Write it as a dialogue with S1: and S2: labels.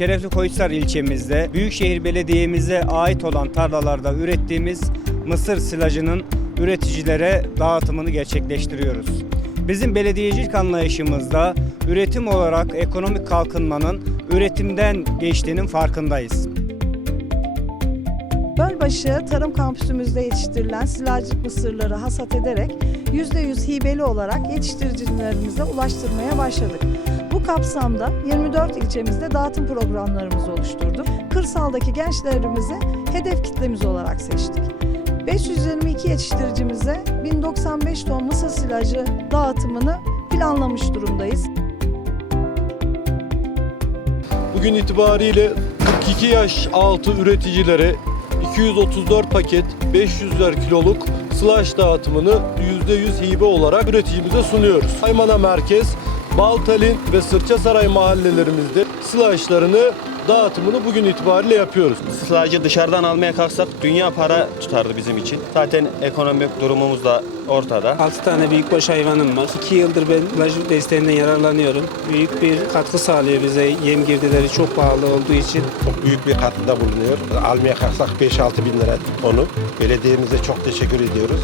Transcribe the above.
S1: Şerefli Koçhisar ilçemizde Büyükşehir Belediye'mize ait olan tarlalarda ürettiğimiz mısır silajının üreticilere dağıtımını gerçekleştiriyoruz. Bizim belediyecilik anlayışımızda üretim olarak ekonomik kalkınmanın üretimden geçtiğinin farkındayız.
S2: Gölbaşı Tarım Kampüsümüzde yetiştirilen silajcık mısırları hasat ederek %100 hibeli olarak yetiştiricilerimize ulaştırmaya başladık. Kapsamda 24 ilçemizde dağıtım programlarımızı oluşturduk. Kırsaldaki gençlerimizi hedef kitlemiz olarak seçtik. 522 yetiştiricimize 1095 ton mısır silajı dağıtımını planlamış durumdayız.
S3: Bugün itibariyle 42 yaş altı üreticilere 234 paket 500'ler kiloluk slash dağıtımını %100 hibe olarak üreticimize sunuyoruz. Aymana Merkez, Baltalin ve Sırçasaray mahallelerimizde slashlarını dağıtımını bugün itibariyle yapıyoruz.
S4: Sılacı dışarıdan almaya kalksak dünya para tutardı bizim için. Zaten ekonomik durumumuz da ortada.
S5: 6 tane büyükbaş hayvanım var. 2 yıldır ben lajı desteğinden yararlanıyorum. Büyük bir katkı sağlıyor bize. Yem girdileri çok pahalı olduğu için.
S6: Çok büyük bir katkıda bulunuyor. Almaya kalksak 5-6 bin lira onu. Belediyemize çok teşekkür ediyoruz.